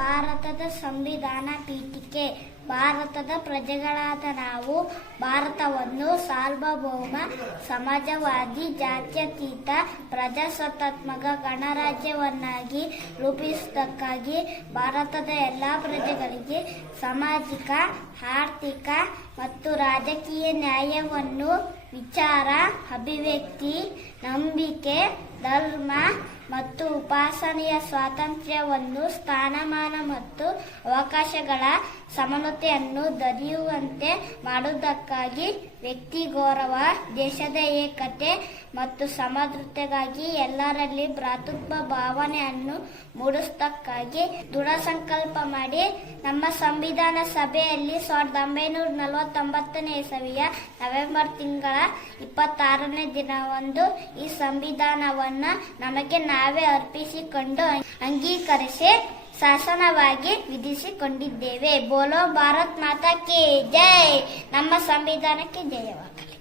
ಭಾರತದ ಸಂವಿಧಾನ ಪೀಠಿಕೆ. ಭಾರತದ ಪ್ರಜೆಗಳಾದ ನಾವು ಭಾರತವನ್ನು ಸಾರ್ವಭೌಮ, ಸಮಾಜವಾದಿ, ಜಾತ್ಯತೀತ, ಪ್ರಜಾಸತ್ತಾತ್ಮಕ ಗಣರಾಜ್ಯವನ್ನಾಗಿ ರೂಪಿಸುವುದಕ್ಕಾಗಿ ಭಾರತದ ಎಲ್ಲ ಪ್ರಜೆಗಳಿಗೆ ಸಾಮಾಜಿಕ, ಆರ್ಥಿಕ ಮತ್ತು ರಾಜಕೀಯ ನ್ಯಾಯವನ್ನು, ವಿಚಾರ, ಅಭಿವ್ಯಕ್ತಿ, ನಂಬಿಕೆ, ಧರ್ಮ ಮತ್ತು ಉಪಾಸನೆಯ ಸ್ವಾತಂತ್ರ್ಯವನ್ನು, ಸ್ಥಾನಮಾನ ಮತ್ತು ಅವಕಾಶಗಳ ಸಮಾನತೆಯನ್ನು ದೊರೆಯುವಂತೆ ಮಾಡುವುದಕ್ಕಾಗಿ, ವ್ಯಕ್ತಿ ಗೌರವ, ದೇಶದ ಏಕತೆ ಮತ್ತು ಸಮಗ್ರತೆಗಾಗಿ ಎಲ್ಲರಲ್ಲಿ ಭ್ರಾತೃತ್ವ ಭಾವನೆಯನ್ನು ಮೂಡಿಸುವುದಕ್ಕಾಗಿ ದೃಢ ಸಂಕಲ್ಪ ಮಾಡಿ ನಮ್ಮ ಸಂವಿಧಾನ ಸಭೆಯಲ್ಲಿ 1949 ಇಸವಿಯ ನವೆಂಬರ್ ತಿಂಗಳ 26ನೇ ದಿನದಂದು ಈ ಸಂವಿಧಾನವನ್ನು ನಮಗೆ ನಾವೇ ಅರ್ಪಿಸಿಕೊಂಡು ಅಂಗೀಕರಿಸಿ ಶಾಸನವಾಗಿ ವಿಧಿಸಿಕೊಂಡಿದ್ದೇವೆ. ಬೋಲೋ ಭಾರತ್ ಮಾತಾ ಕಿ ಜೈ. ನಮ್ಮ ಸಂವಿಧಾನಕ್ಕೆ ಜಯವಾಗಲಿ.